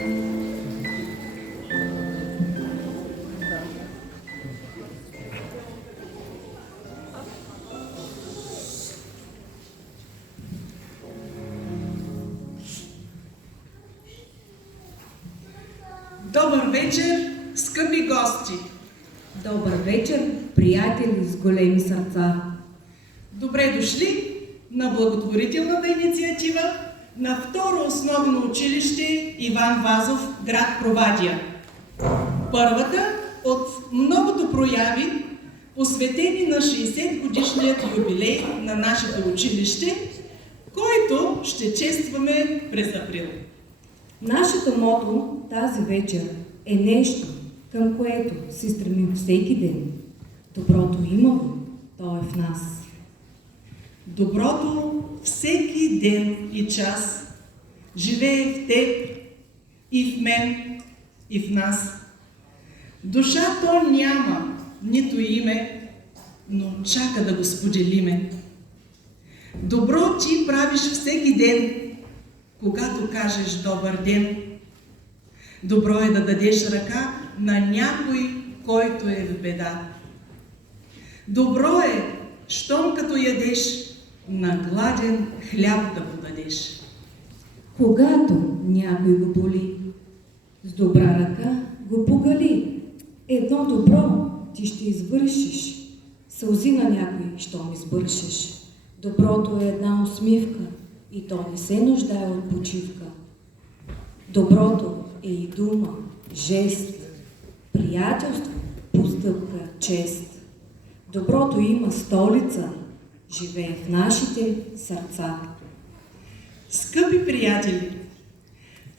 Добър вечер, скъпи гости! Добър вечер, приятели с големи сърца! Добре дошли на благотворителната инициатива на второ основно училище Иван Вазов, град Провадия. Първата от многото прояви, посветени на 60-годишният юбилей на нашето училище, който ще честваме през април. Нашето мото тази вечер е нещо, към което се стремим всеки ден. Доброто има го, то е в нас. Доброто всеки ден и час живее в теб и в мен и в нас. Душа то няма, нито име, но чака да го споделиме. Добро ти правиш всеки ден, когато кажеш добър ден. Добро е да дадеш ръка на някой, който е в беда. Добро е, щом като ядеш, на гладен хляб да подадеш. Когато някой го боли, с добра ръка го погали. Едно добро ти ще извършиш, сълзи на някой, щом избършиш. Доброто е една усмивка и то не се нуждае от почивка. Доброто е и дума, жест, приятелство, постъпка, чест. Доброто има столица, живее в нашите сърца. Скъпи приятели,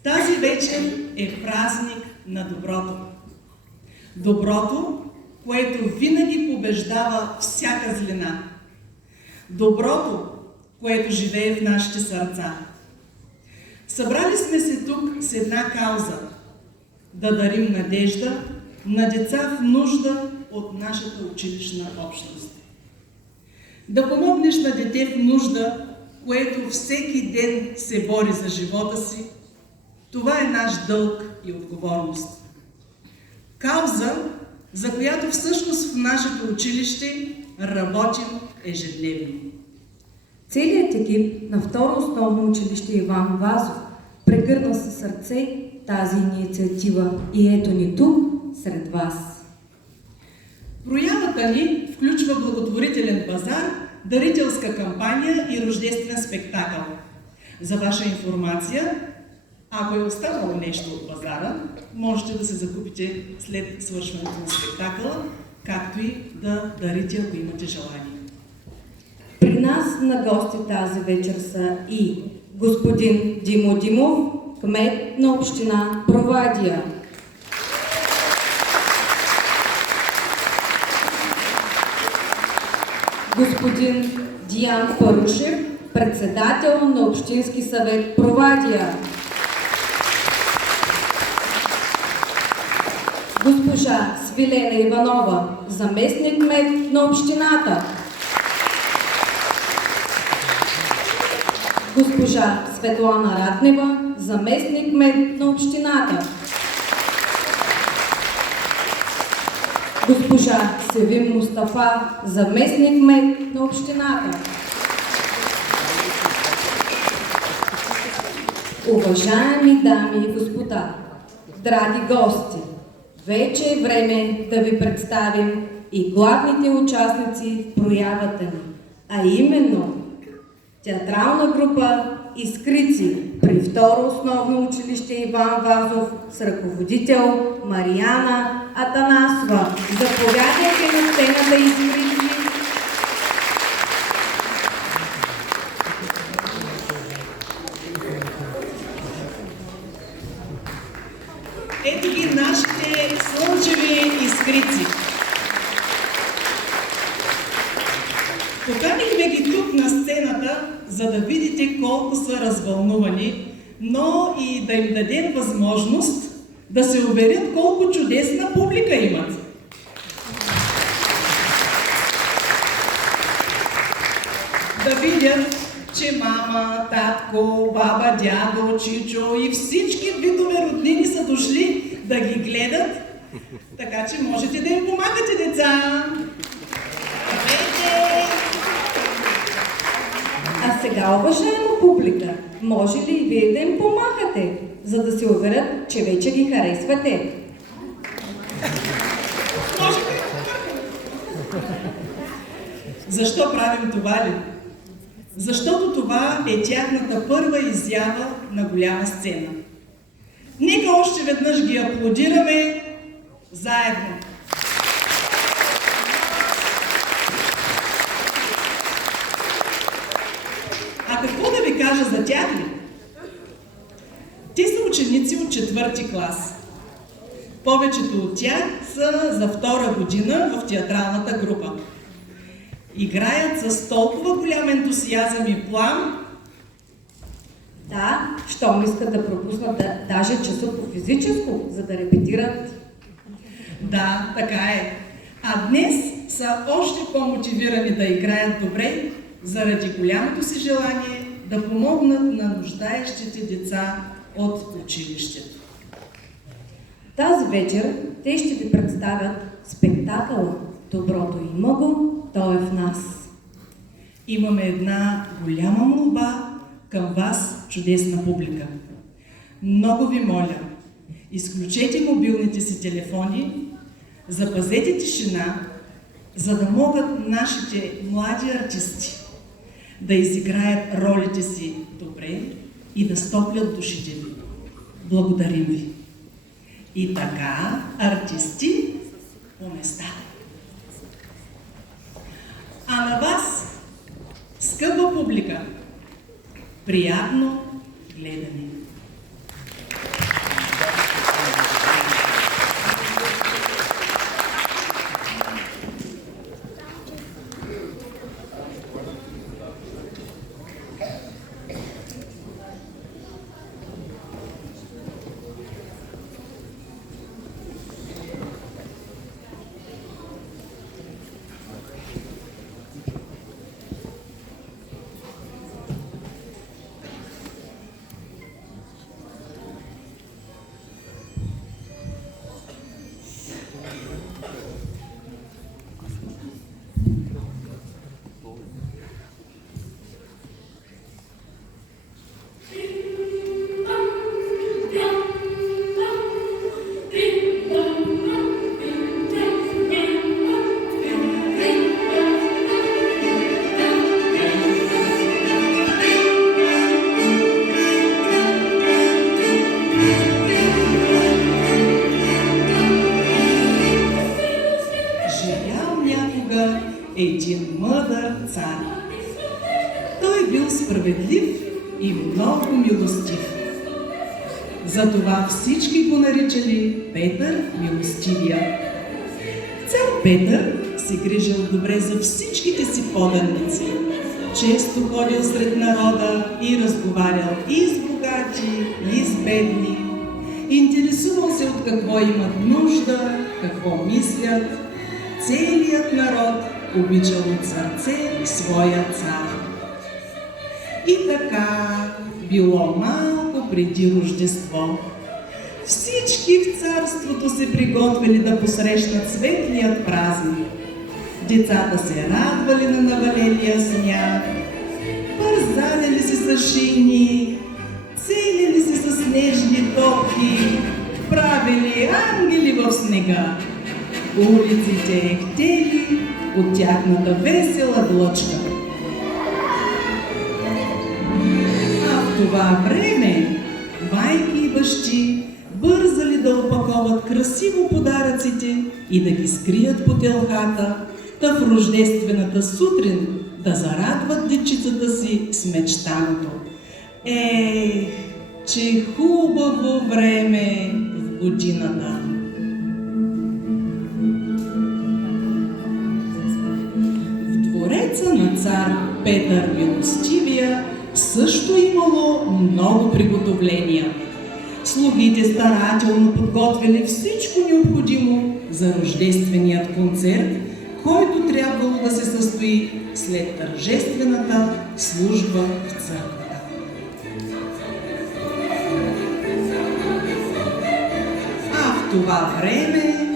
тази вечер е празник на доброто. Доброто, което винаги побеждава всяка злина. Доброто, което живее в нашите сърца. Събрали сме се тук с една кауза – да дарим надежда на деца в нужда от нашата училищна общност. Да помогнеш на дете в нужда, което всеки ден се бори за живота си, това е наш дълг и отговорност. Кауза, за която всъщност в нашето училище работим ежедневно. Целият екип на второ основно училище Иван Вазов прегърна със сърце тази инициатива и ето ни тук сред вас. Проявата ни включва благотворителен базар, дарителска кампания и рождествен спектакъл. За ваша информация, ако е останало нещо от базара, можете да се закупите след свършването на спектакъла, както и да дарите, ако имате желание. При нас на гости тази вечер са и господин Димо Димов, кмет на община Провадия. Господин Диан Парушев, председател на Общински съвет Провадия. Госпожа Свилена Иванова, заместник кмет на общината. Госпожа Светлана Раднева, заместник кмет на общината. Госпожа Севим Мустафа, заместник кмет на общината. Уважаеми дами и господа, драги гости, вече е време да ви представим и главните участници в проявата ни, а именно театрална група Искрици при второ основно училище Иван Вазов с ръководител Мариана Атанасова. Заповядайте на сцената Искрици. Ето ги нашите слънчеви искрици. Поканихме ги тук на сцената, за да видите колко са развълнувани, но и да им дадем възможност да се уверят колко чудесна публика имат. Да видят, че мама, татко, баба, дядо, чичо и всички видове роднини дошли да ги гледат, така че можете да им помагате, деца. А сега, уважаема публика, може ли и вие да им помахате, за да се уверят, че вече ги харесвате? Защо правим това ли? Защото това е тяхната първа изява на голяма сцена. Нека още веднъж ги аплодираме заедно. А какво да ви кажа за тях ли? Те са ученици от 4-ти клас. Повечето от тях са за 2-ра година в театралната група. Играят с толкова голям ентусиазъм и плам. Да, щом искат да пропуснат даже часа по физическо, за да репетират. Да, така е. А днес са още по-мотивирани да играят добре, заради голямото си желание да помогнат на нуждаещите деца от училището. Тази вечер те ще ви представят спектакъла "Доброто има го, то е в нас". Имаме една голяма молба към вас, чудесна публика. Много ви моля, изключете мобилните си телефони, запазете тишина, за да могат нашите млади артисти да изиграят ролите си добре и да стоплят душите ви. Благодарим ви. И така, артисти по места. А на вас, скъпа публика, приятно гледане! Един мъдър цар. Той бил справедлив и много милостив. Затова всички го наричали Петър Милостивия. Цар Петър се грижил добре за всичките си поданици. Често ходил сред народа и разговарял и с богати, и с бедни. Интересувал се от какво имат нужда, какво мислят. Целият народ обичал от сърце своя цар. И така било малко преди Рождество. Всички в царството се приготвили да посрещнат светлият празник. Децата се радвали на навалелия сняг, пързаляли се с шийни, целили се с снежни топки, правили ангели в снега. Улиците ехтели от тяхната весела глъчка. А в това време майки и бащи бързали да опаковат красиво подаръците и да ги скрият по телхата, та в рождествената сутрин да зарадват дечицата си с мечтаното. Че хубаво време в годината! На цар Петър Милостивия също имало много приготовления. Слугите старателно подготвили всичко необходимо за рождественият концерт, който трябвало да се състои след тържествената служба в църквата. това време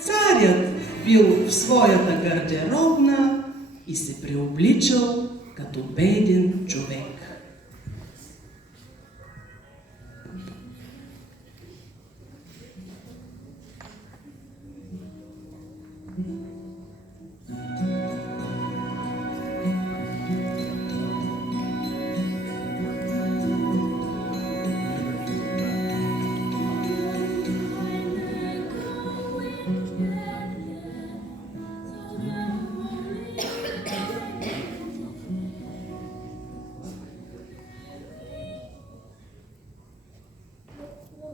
царят бил в своята гардеробна и се преобличал като беден човек.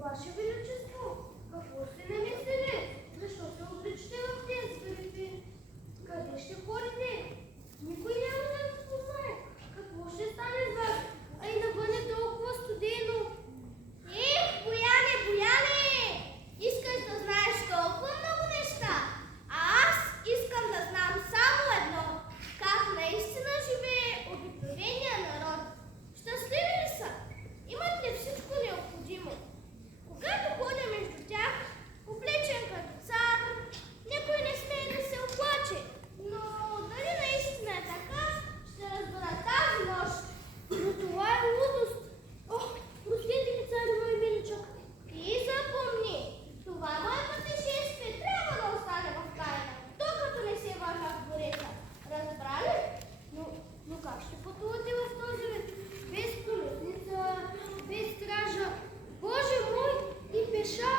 Ваше Величество, какво сте намислили? Защо се обличате в тези парите? Къде ще ходите? Никой няма да ви познае. Какво ще стане с вас? А и навън е толкова студено. Бояне, Бояне! Искаш да знаеш толкова много неща. А аз искам да знам само едно. Как наистина живее обикновения народ? Щастливи ли са? Имат ли всичко необходимо? Когато ходя между тях, облечен като цар, никой не смее да се оплаче. Но дали наистина е така, ще разбера тази нощ. Но това е лудост. Ох, простите ми, царю мой миличък. И запомни, това мое пътешествие трябва да остане в тайна, докато не се върна в двореца. Разбрали? Но как ще пътувате в този вид? Без колесница, без стража. Боже мой, и пеша!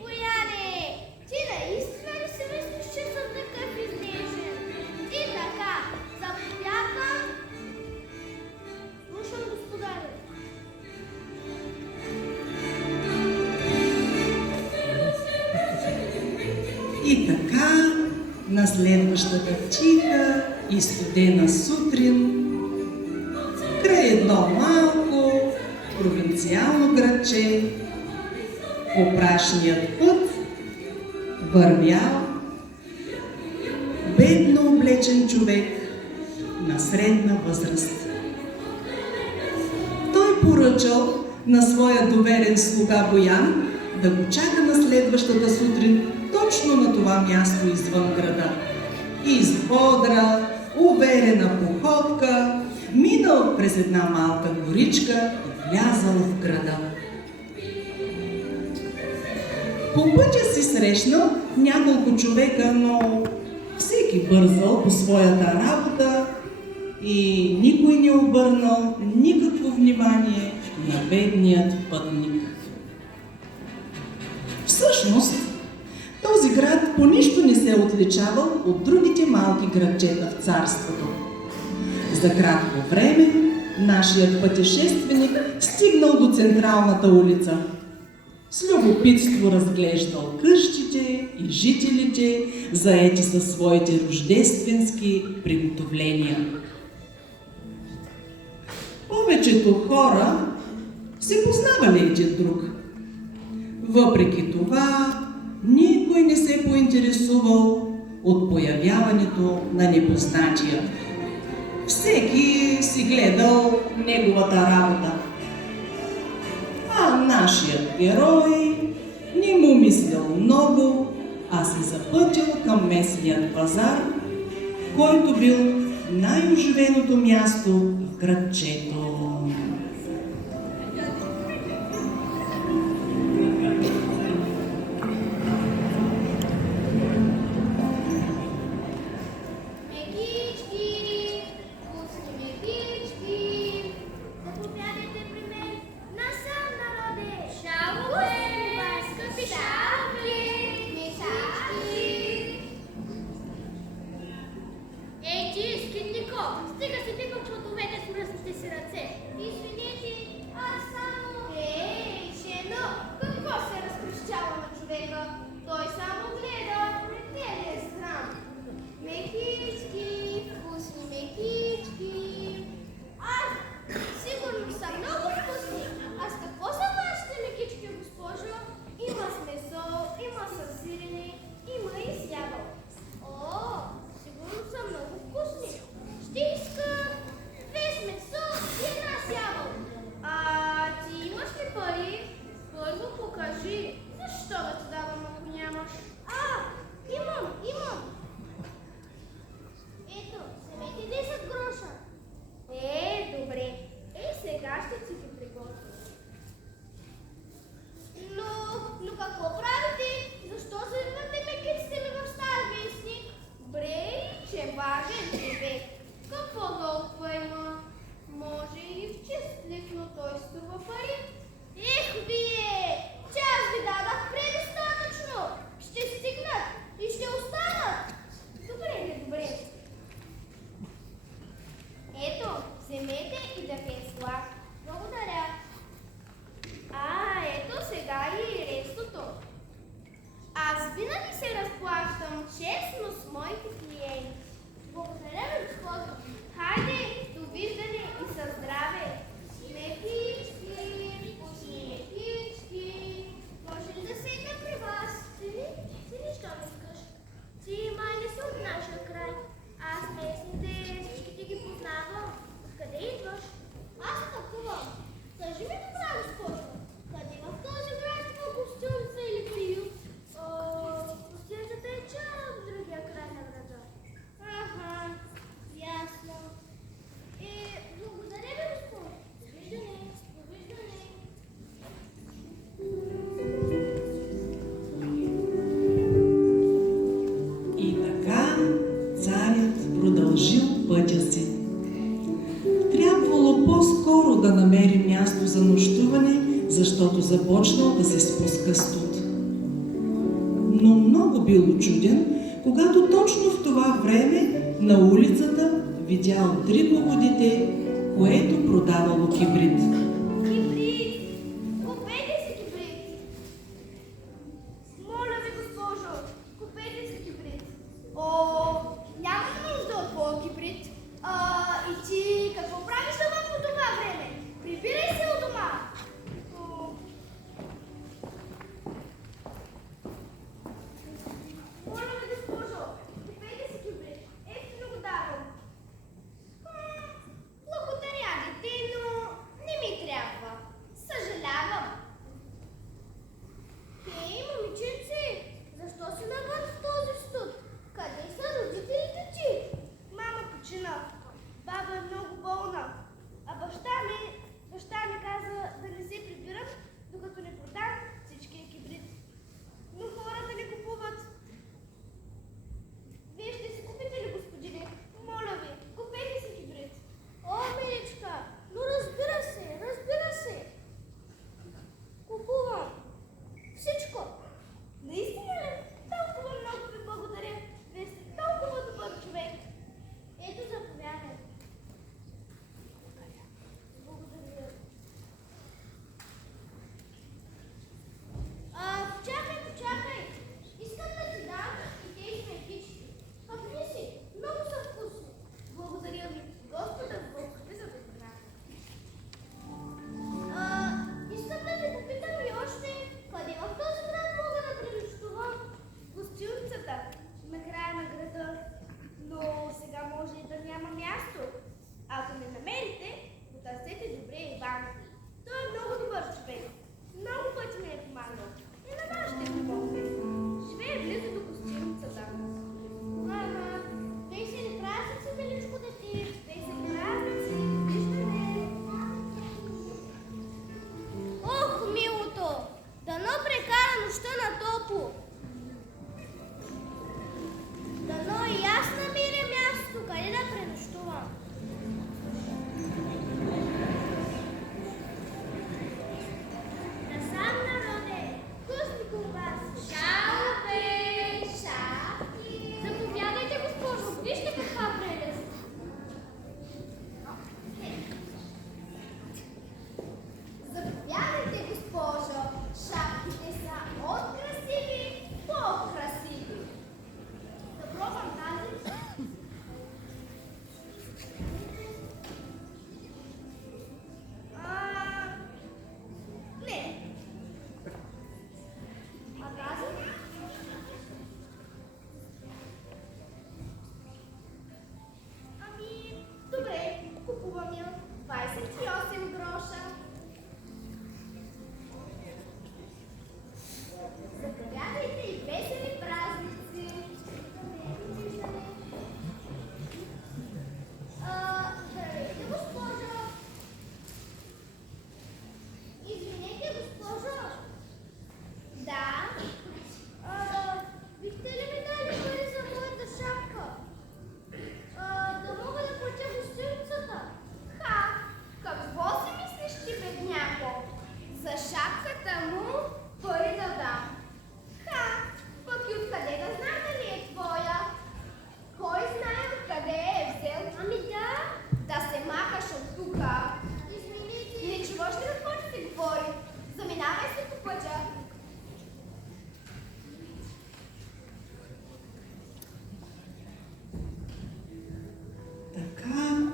Бояне! Ти наистина ли си мислиш, че съм такъв изнежен? И така, заповядвам. Слушам, господаря. И така, на следващата тиха и студена сутрин, край едно малко провинциално градче, по прашният път вървял бедно облечен човек на средна възраст. Той поръчал на своя доверен слуга Боян да го чака на следващата сутрин точно на това място извън града. И с бодра, уверена походка минал през една малка горичка и влязал в града. По пътя си срещнал няколко човека, но всеки бързал по своята работа и никой не обърнал никакво внимание на бедният пътник. Всъщност, този град по нищо не се отличавал от другите малки градчета в царството. За кратко време нашият пътешественик стигнал до централната улица. С любопитство разглеждал къщите и жителите, заети със своите рождественски приготовления. Повечето хора се познавали един друг. Въпреки това, никой не се поинтересувал от появяването на непознатия. Всеки си гледал неговата работа. А нашият герой не му мислял много, а се запътил към местният пазар, който бил най-оживеното място в градчето. Стига си пипам чладовете с мръсните си ръце. винаги се разплащам честно с моите клиенти. Благодаря ви, госпожо. Хайде, довиждане и със здраве. Мекички, мекички. Може ли да седна при вас? Ти нищо не искаш. Ти май не си от нашия край. Аз местните всички ти ги познавам. Откъде идваш? Аз пътувам. Кажи ми, добра госпожо, къде в този град има гостилница или приют? Гостилницата е чак в другия край на града. Аха, ясно. Благодаря ви, госпожо. Довиждане, довиждане. И така царят продължил пътя си. Трябвало по-скоро да намери място за нощуване, защото започнал да се спуска студ. Но много бил учуден, когато точно в това време на улицата видял дригово дете, което продавало кибрид. Кибрид! Купете си кибрид! Моля ви, госпожо, купете си кибрид. Няма нужда от твоя кибрид. И ти какво правиш навън по това време? Прибирай се от дома! Моля ви, госпожо, купете си кибрид. Ефтино го давам. Благодаря, дете, но не ми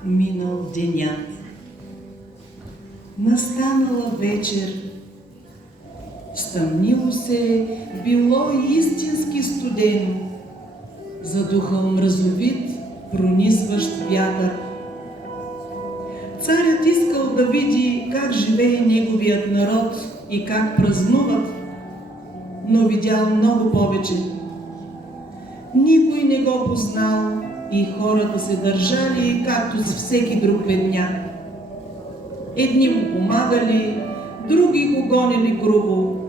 минал денят. Настанала вечер. Стъмнило се, било истински студено. Задухал мразовит, пронизващ вятър. Царят искал да види как живее неговият народ и как празнуват, но видял много повече. Никой не го познал и хората се държали както с всеки друг бедняк. Едни му помагали, други го гонили грубо.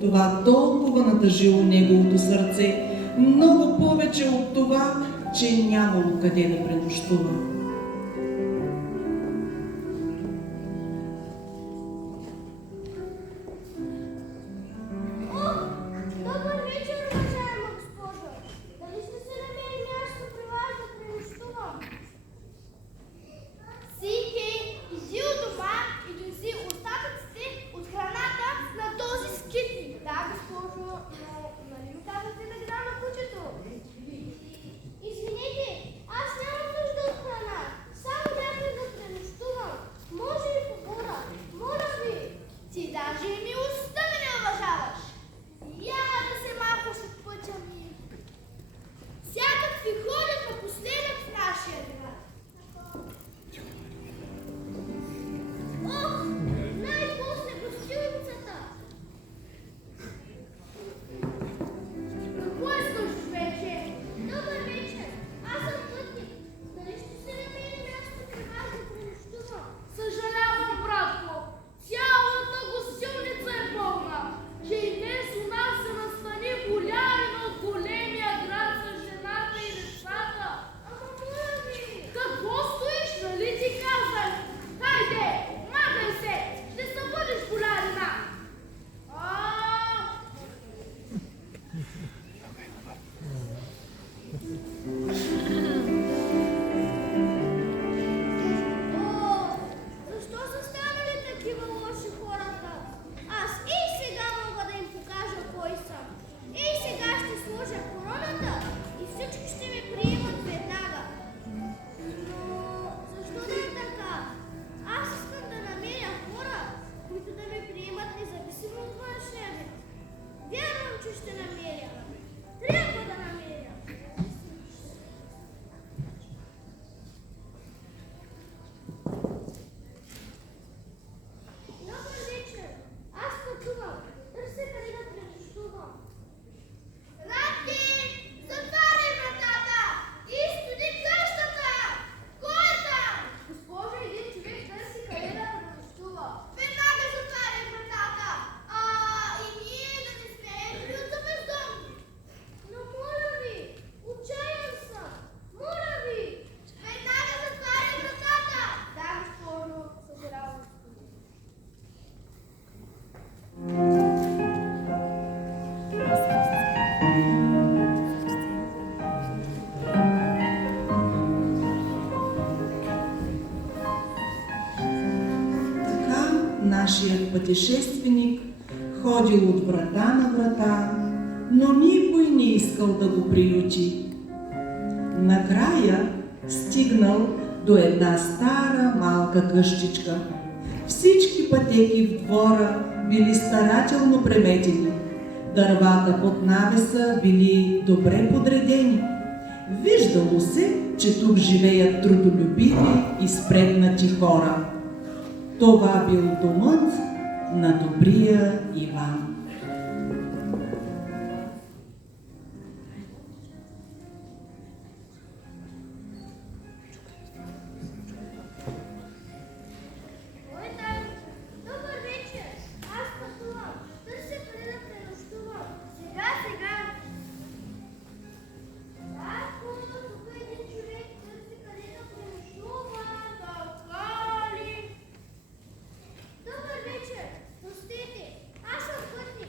Това толкова натъжило неговото сърце, много повече от това, че нямало къде да пренощува. Добър вечер, уважаема госпожо! Дали ще се намери място при вас да пренощувам? Синке, иди у дома и доси остатъците от храната на този скитник. Да, госпожо, но нали ми казахте да ги дам на кучето? Извинете, аз нямам нужда от храна. Само някой да пренощувам. Може ли побора? Моля ви! Ти даже и милостта ми не уважаваш. Я да се махаш от пътя ми. Всякакви ходят напоследък в нашия град. Ох, най-после гостилицата. Какво искаш вече? Добър вечер, аз съм пътник. Дали ще се намери място при вас да пренощувам? Съжалявам, братко, цялата гостилница е пълна. Че и днес у нас се настани голямина от големия град с жената и децата. Ама моля ви! Какво стоиш, нали ти казах? Хайде, махай се, ще се бъдеш голярина. О, защо са станали такива лоши хората? Аз и сега мога да им покажа кой съм. И сега ще сложа короната и всички ще ме приемат веднага. Но защо да е така? Аз искам да намеря хора, които да ме приемат независимо от външния вид. Вярвам, че ще намеря. Трябва да намеря. Добър вечер! Аз пътувам. Търся къде да пренощувам. Рати! Затваряй вратата! И студи къщата! Кой е там? Госпожа, един човек търси къде да пренощува. Веднага затваряй вратата! И ние да не смеем ли от бездомни? Но моля ви! Отчаян съм! Моля ви! Веднага затваряй вратата! Да, госпожо, съжалявам. Така нашият пътешественик ходил от врата на врата, но никой не искал да го приючи. Накрая стигнал до една стара малка къщичка. Всички пътеки в двора били старателно преметени. Дървата под навеса били добре подредени. Виждало се, че тук живеят трудолюбиви и спретнати хора. Това бил домът на добрия Иван. Кой е там? Добър вечер! Аз пътувам. Търся къде да пренощувам. Сега! Татко, тук един човек търси къде да пренощува. Така ли? Добър вечер! Простете, аз съм пътник.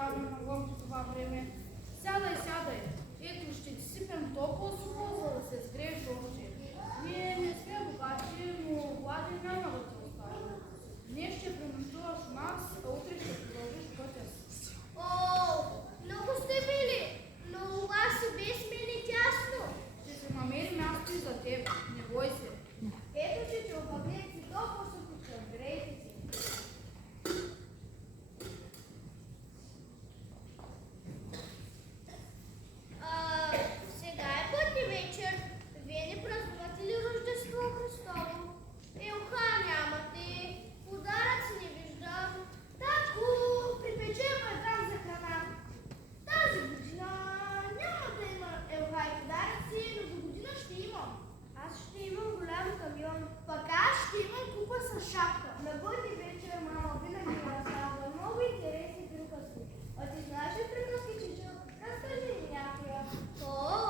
оставим на гости това време. Сядай, сядай. Ето, ще ти сипем толкова сухо, за да се сгрееш още. Ние не сме богати, но глади няма да те оставим. Днес ще пренощуваш у нас, а утре ще продължиш пътя си. О, много сте мили, но у вас е без мен е тясно. Ще се намери място и за теб. Не бой се. Ето, че те обагнете си толкова се почербрейте си. Сега е пътни вечер. Вие не празнувате ли Рождество Христово? Елха нямате, подаръци не виждам. Татко, припечем там за храна. Тази година няма да има елха и подаръци, но до година ще имам. Аз ще имам голям камион, пък аз ще имам купа с шапка. На бъдни вечер мама винаги ми разказва много интересни приказки. А ти знаеш ли приказки, чичо? Разкажи ми някоя. О,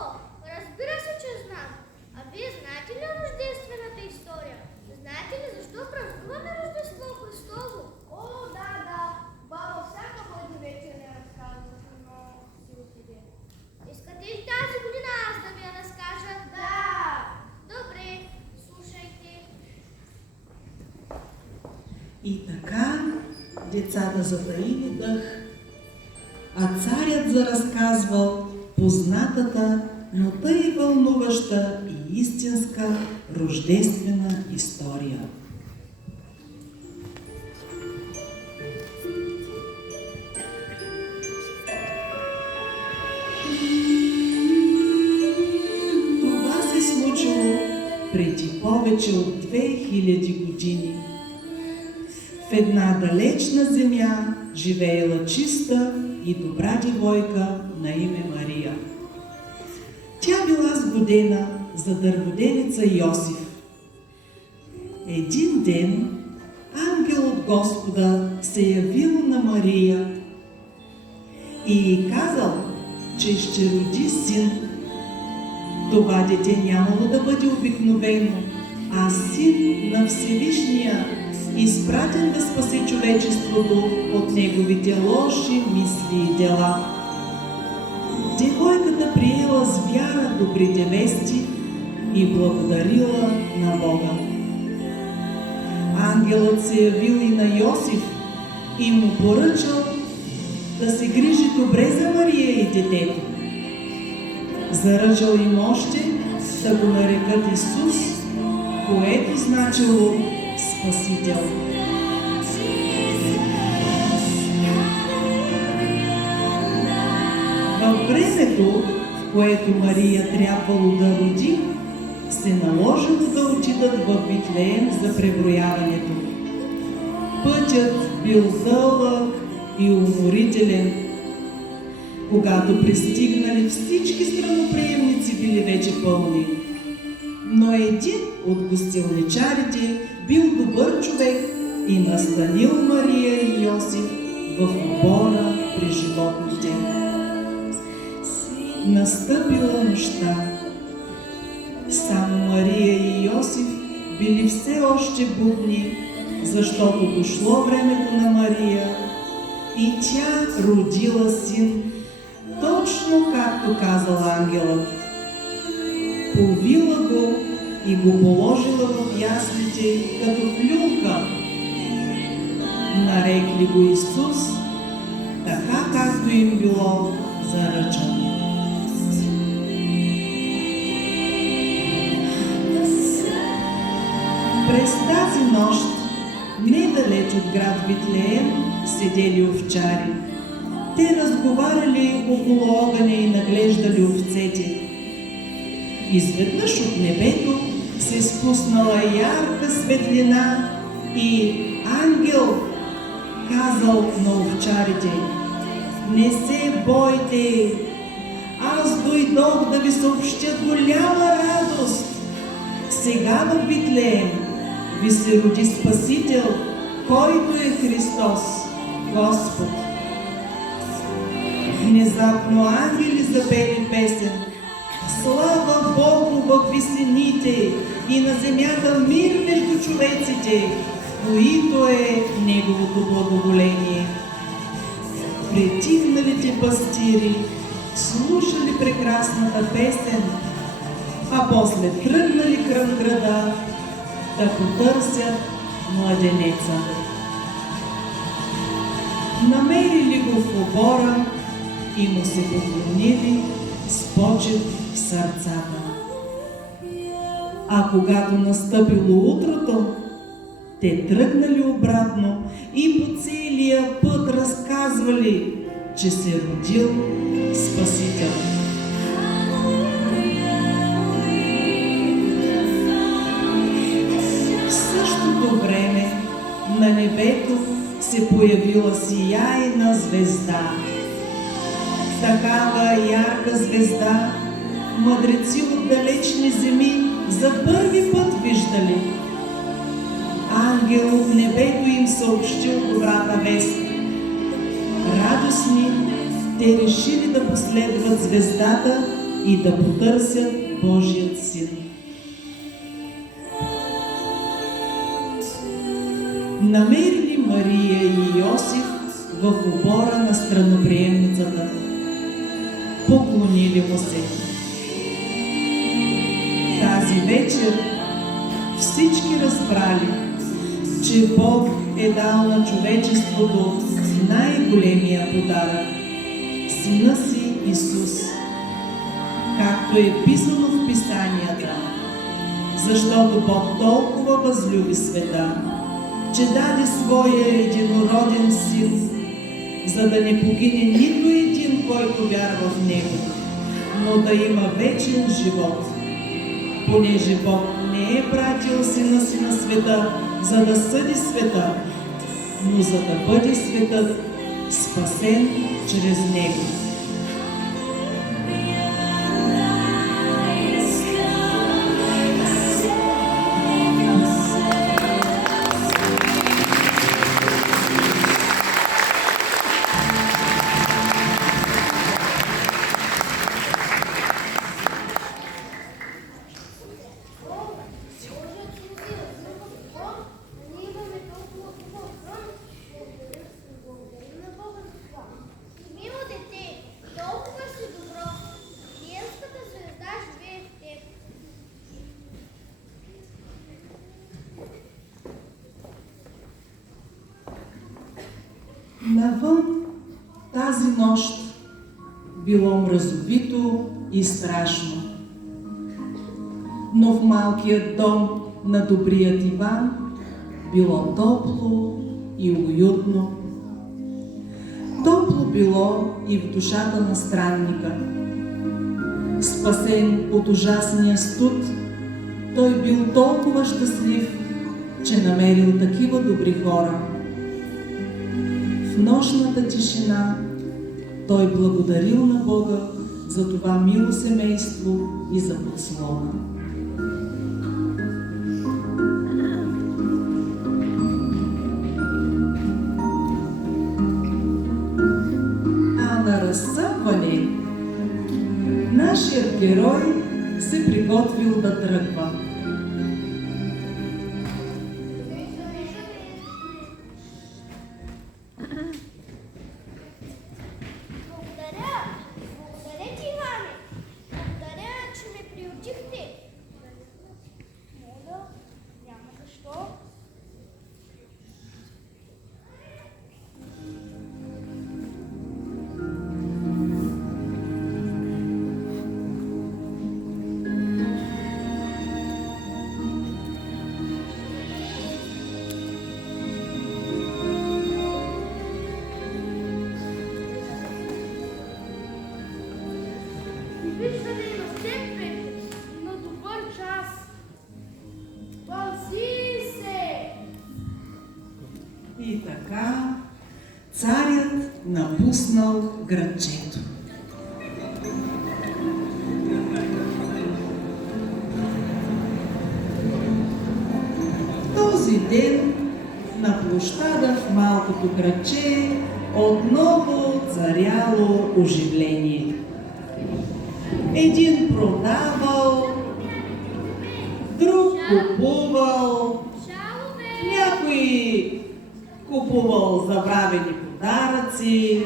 разбира се, че знам. А вие знаете ли рождествената история? Знаете ли защо празнуваме Рождество Христово? О, да. Баба всяка бъдни вечер не разказва, но си отиде. Искате ли тази година аз да ви я разкажа? Да! Добре, слушайте. И така децата затаили дъх, а царят заразказвал познатата, но тъй вълнуваща и истинска рождествена история. Това се случило преди повече от 2000 години. В една далечна земя живеела чиста и добра девойка на име Мария. Тя била сгодена за дърводеница Йосиф. Един ден ангел от Господа се явил на Мария и й казал, че ще роди син. Това дете нямало да бъде обикновено, а син на Всевишния, изпратен да спаси човечеството от неговите лоши мисли и дела. Девойката приела с вяра добрите вести и благодарила на Бога. Ангелът се явил и на Йосиф и му поръчал да се грижи добре за Мария и детето. Заръчал им още да го нарекат Исус, което значило Спасител. Във времето, в което Мария трябвало да роди, се наложило да отидат в Витлеем за преброяването. Пътят бил дълъг и уморителен. Когато пристигнали, всички страноприемници били вече пълни. Но един от гостилничарите бил добър човек и настанил Мария и Йосиф в обора при животните. Настъпила нощта. Само Мария и Йосиф били все още будни, защото дошло времето на Мария и тя родила син, точно както казал ангелът. Повила го и го положила в яслите като люлка. Нарекли го Исус, така както им било заръчано. През тази нощ, недалеч от град Витлеем, седели овчари. Те разговаряли около огъня и наглеждали овцете. Изведнъж от небето се спуснала ярка светлина и ангел казал на овчарите: „Не се бойте, аз дойдох да ви съобщя голяма радост. Сега в Витлеем ви се роди Спасител, който е Христос, Господ.“ Внезапно ангели запели песен: „Слава Богу във висините и на земята мир между човеците, които е Неговото благоволение.“ притихналите пастири слушали прекрасната песен, а после тръгнали към града да потърсят младенеца. Намерили го в обора и му се поклонили с почет в сърцата. А когато настъпило утрото, те тръгнали обратно и по целия път разказвали, че се родил Спасител. В същото време на небето се появила сияйна звезда. Такава ярка звезда мъдреци от далечни земи за първи път виждали. Ангел от небето им съобщил добрата вест. Радостни, те решили да последват звездата и да потърсят Божият син. Намерили Мария и Йосиф в обора на страноприемницата. Поклонили му се. Тази вечер всички разбрали, че Бог е дал на човечеството най-големия подарък – Сина си Исус, както е писано в Писанията, защото Бог толкова възлюби света, че даде своя единороден Син, за да не погине нито един, който вярва в Него, но да има вечен живот. Понеже Бог не е пратил Сина си на света, за да съди света, но за да бъде светът спасен чрез Него. Навън тази нощ било мразовито и страшно. Но в малкият дом на добрият Иван било топло и уютно. Топло било и в душата на странника. Спасен от ужасния студ, той бил толкова щастлив, че намерил такива добри хора. В нощната тишина той благодарил на Бога за това мило семейство и за подслона. А на разсъмване нашият герой се приготвил да тръгва. Благодаря ти, Иване. Благодаря, че ме приучихте. Моля, няма защо. Виждане и на тебе, на добър час. Пази се! И така царят напуснал градчето. Този ден на площада в малкото градче отново царяло оживление. Един продавал, друг купувал, някой купувал забравени подаръци,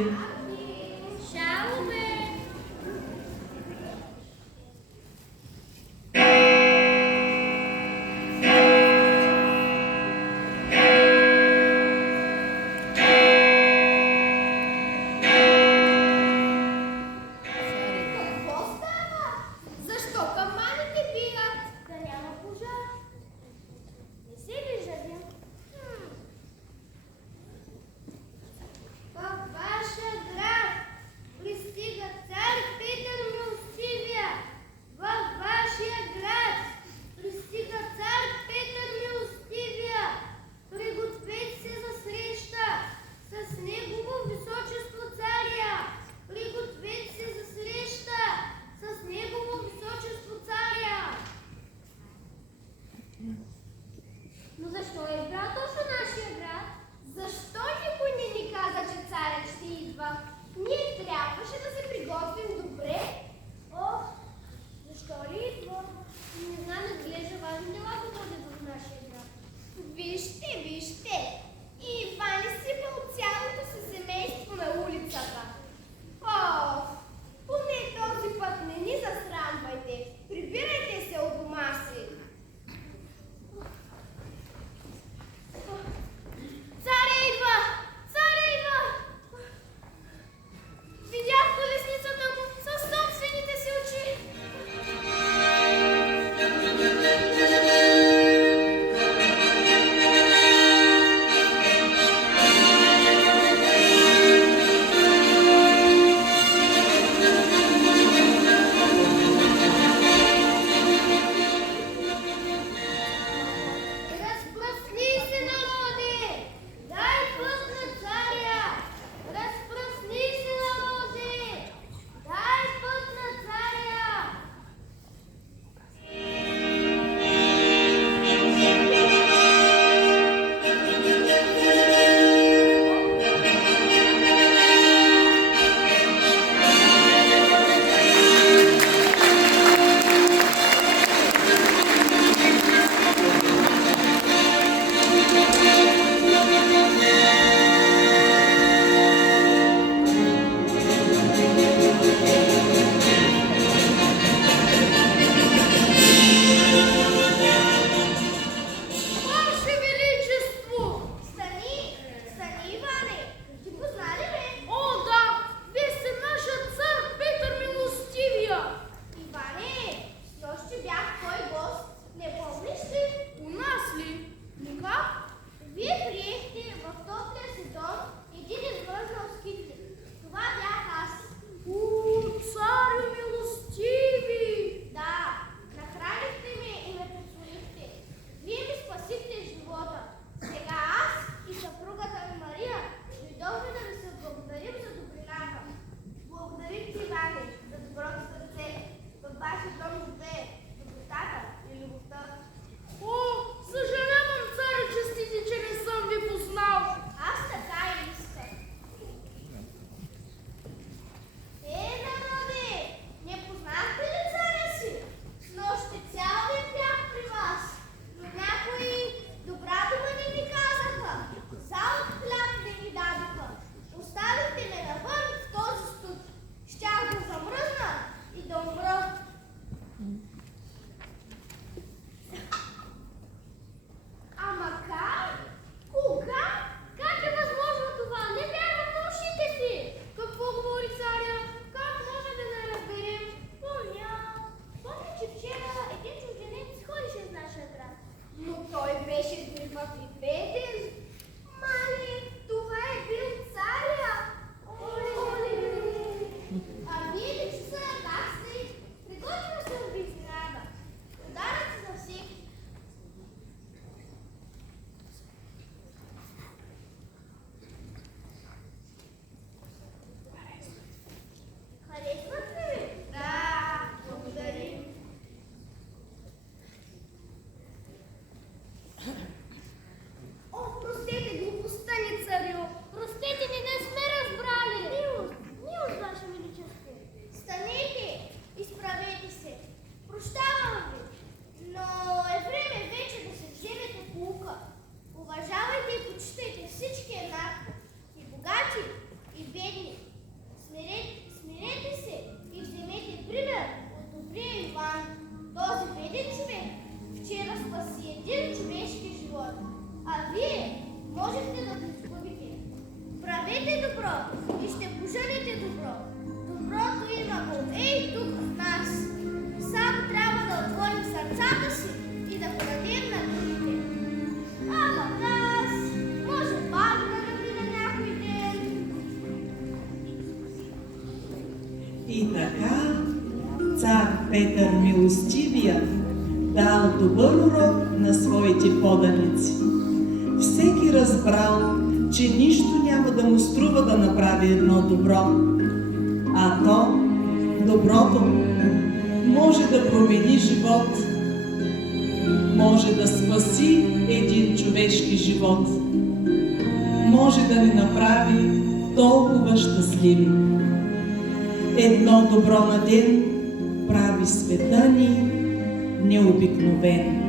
И така цар Петър Милостивия дал добър урок на своите поданици. Всеки разбрал, че нищо няма да му струва да направи едно добро, а то, доброто, може да промени живот, може да спаси един човешки живот, може да ни направи толкова щастливи. Едно добро на ден прави света ни необикновен.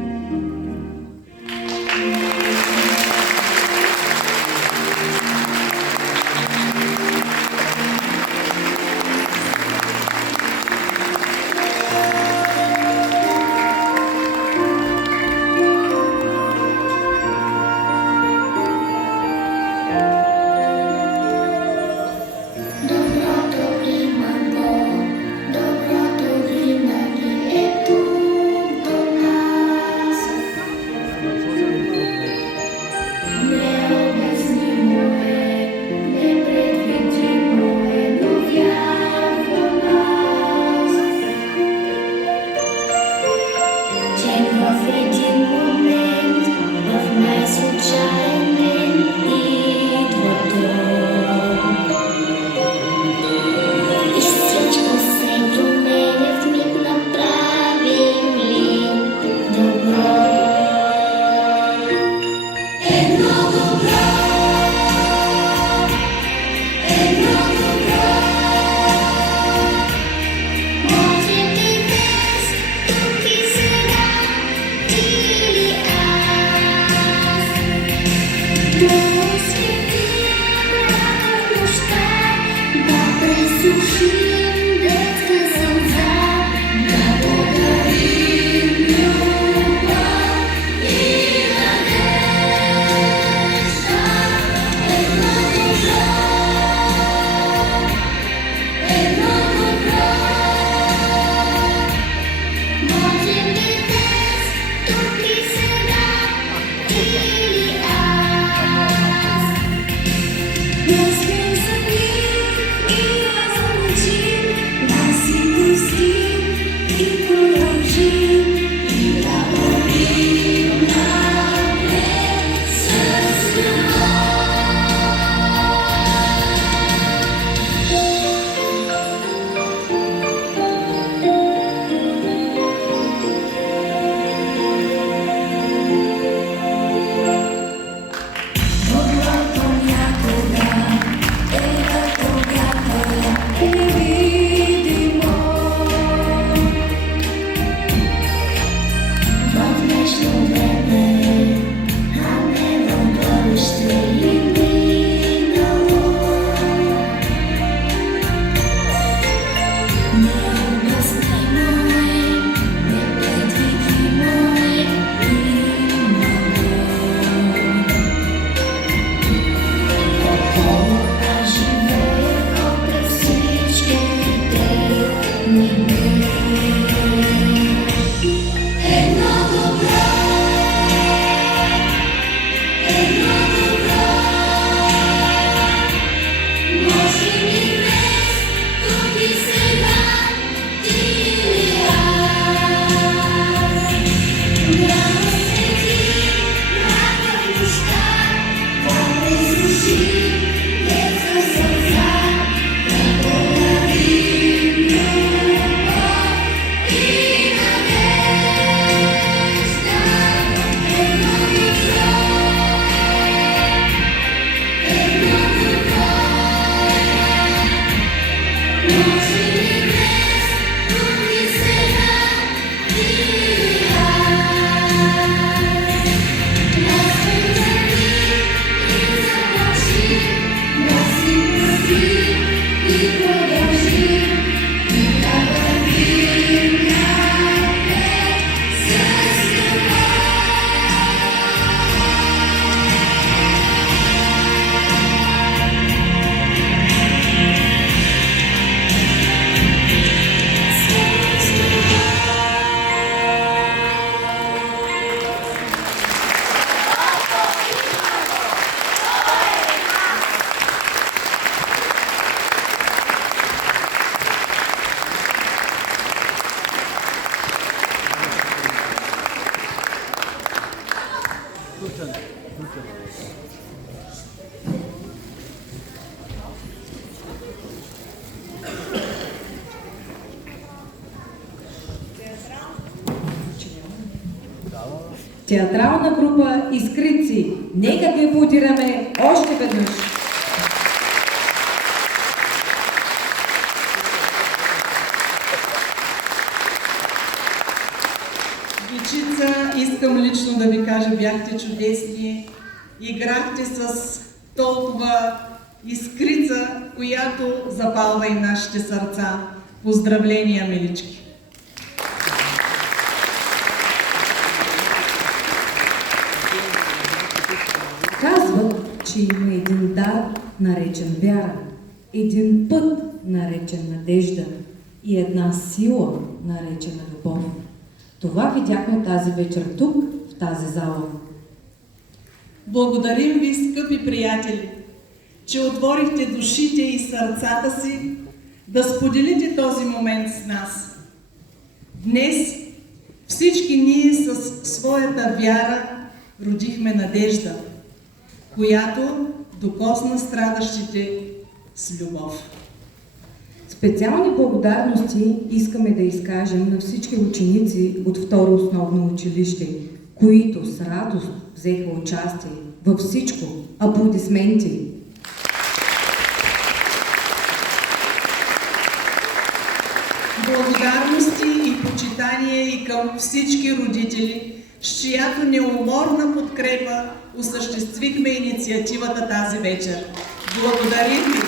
театрална група Искрици. Нека ги аплодираме още веднъж. Дечица, искам лично да ви кажа, бяхте чудесни. Играхте с толкова искрица, която запалва и нашите сърца. Поздравления, милички! Казват, че има един дар, наречен вяра, един път, наречен надежда и една сила, наречена любов. Това видяхме тази вечер тук, в тази зала. Благодарим ви, скъпи приятели, че отворихте душите и сърцата си да споделите този момент с нас. Днес всички ние със своята вяра родихме надежда, която докосна страдащите с любов. Специални благодарности искаме да изкажем на всички ученици от второ основно училище, които с радост взеха участие във всичко. Аплодисменти! Благодарности и почитание и към всички родители, с чиято неуморна подкрепа осъществихме инициативата тази вечер. Благодарим ви!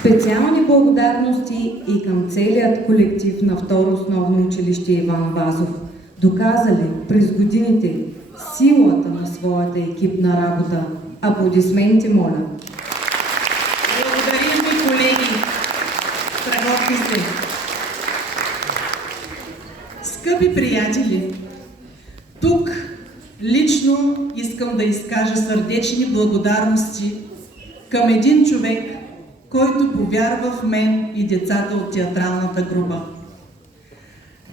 Специални благодарности и към целият колектив на второ основно училище Иван Вазов, доказали през годините силата на своята екипна работа. Аплодисменти, моля! Благодарим ви, колеги! Страхотни сте! Скъпи приятели, тук лично искам да изкажа сърдечни благодарности към един човек, който повярва в мен и децата от театралната група.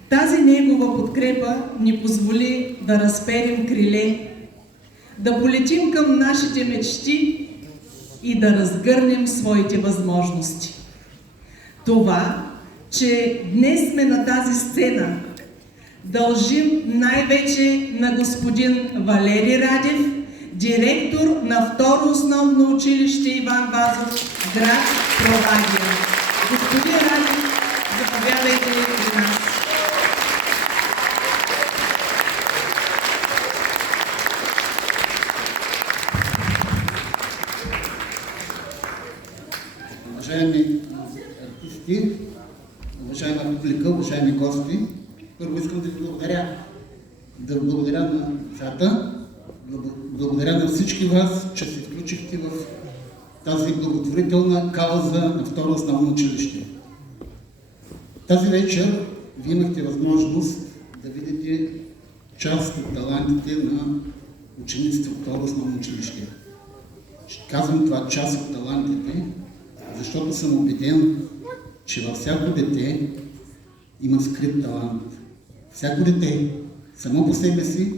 Тази негова подкрепа ни позволи да разперим криле, да полетим към нашите мечти и да разгърнем своите възможности. Това, че днес сме на тази сцена, дължим най-вече на господин Валери Радев, директор на второ основно училище Иван Вазов, град Провадия. Господин Радев, заповядайте при нас. Уважаеми артисти, уважаема публика, уважаеми гости, първо искам да ви благодаря. Да благодаря на децата, благодаря на всички вас, че се включихте в тази благотворителна кауза на второ основно училище. Тази вечер вие имахте възможност да видите част от талантите на учениците от второ основно училище. Ще казвам това част от талантите, защото съм убеден, че във всяко дете има скрит талант. Всяко дете само по себе си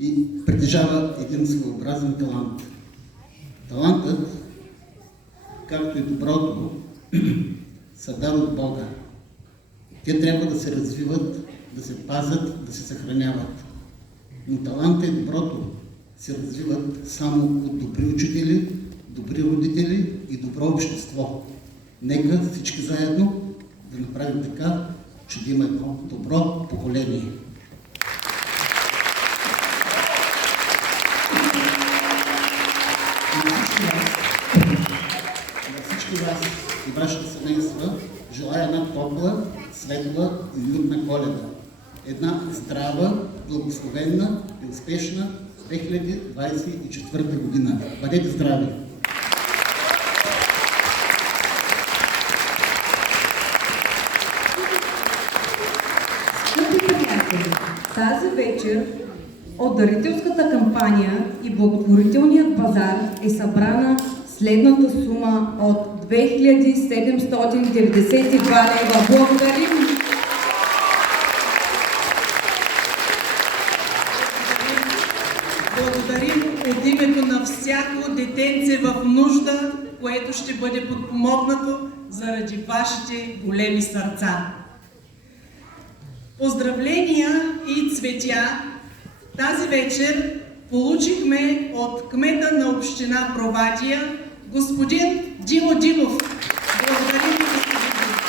и притежава един своеобразен талант. Талантът, както и доброто, са дар от Бога. Те трябва да се развиват, да се пазят, да се съхраняват. Но талантът и доброто се развиват само от добри учители, добри родители и добро общество. Нека всички заедно да направим така, че да има едно добро поколение. На всички вас и вашите семейства желая една топла, светла и людна Коледа. Една здрава, благословенна и успешна 2024 година. Бъдете здрави! Скъпи приятели, тази вечер от дарителската кампания и благотворителният базар е събрана следната сума от 2792 лева. Благодарим! Благодарим от името на всяко детенце в нужда, което ще бъде подпомогнато заради вашите големи сърца. Поздравления и цветя тази вечер получихме от кмета на община Провадия, господин Димо Димов. Благодарим ви, господин Димов.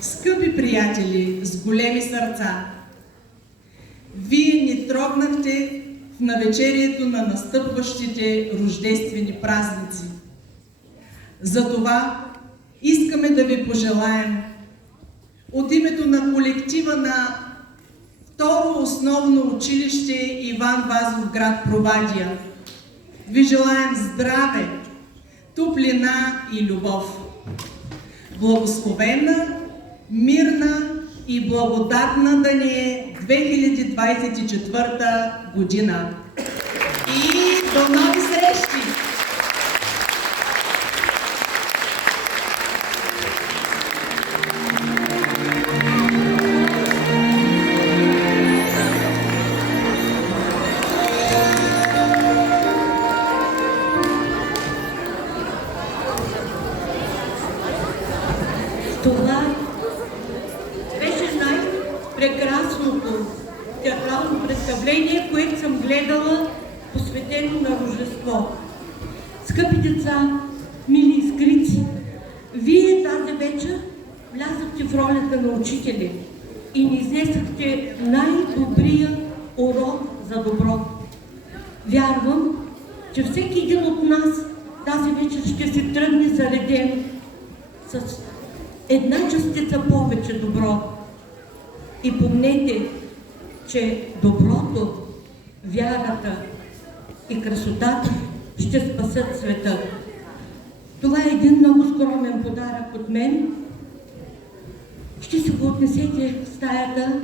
Скъпи приятели с големи сърца, вие ни трогнахте в навечерието на настъпващите рождествени празници. Затова искаме да ви пожелаем от името на колектива на Второ основно училище Иван Вазов, град Провадия. Ви желаем здраве, топлина и любов. Благословена, мирна и благодатна да ни е 2024 година. И до нови срещи! Това беше най-прекрасното театрално представление, което съм гледала, посветено на Рождество. Скъпи деца, мили искрици, вие тази вечер влязахте в ролята на учители и ни изнесахте най-добрия урок за добро. Вярвам, че всеки един от нас тази вечер ще се тръгне зареден с една частица повече добро. И помнете, че доброто, вярата и красотата ще спасят света. Това е един много скромен подарък от мен. Ще си го отнесете в стаята,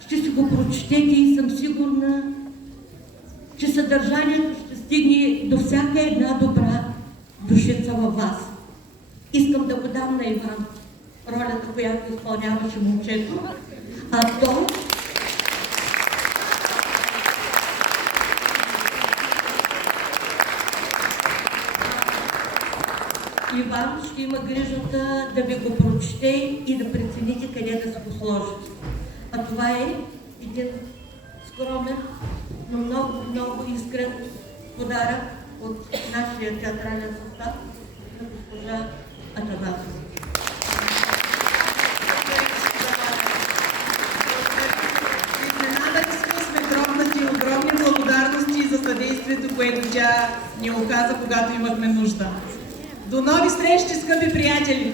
ще си го прочетете и съм сигурна, че съдържанието ще стигне до всяка една добра душица във вас. Искам да го дам на Иван, ролята, която изпълняваше момчето, а то Иван ще има грижата да ви го прочете и да прецените къде да се го сложите. А това е един скромен, но много, много искрен подарък от нашия театрален състав на госпожа Атанасова. Изненадали сме трогнати огромни благодарности за съдействието, което тя ни оказа, когато имахме нужда. До нови срещи, скъпи приятели!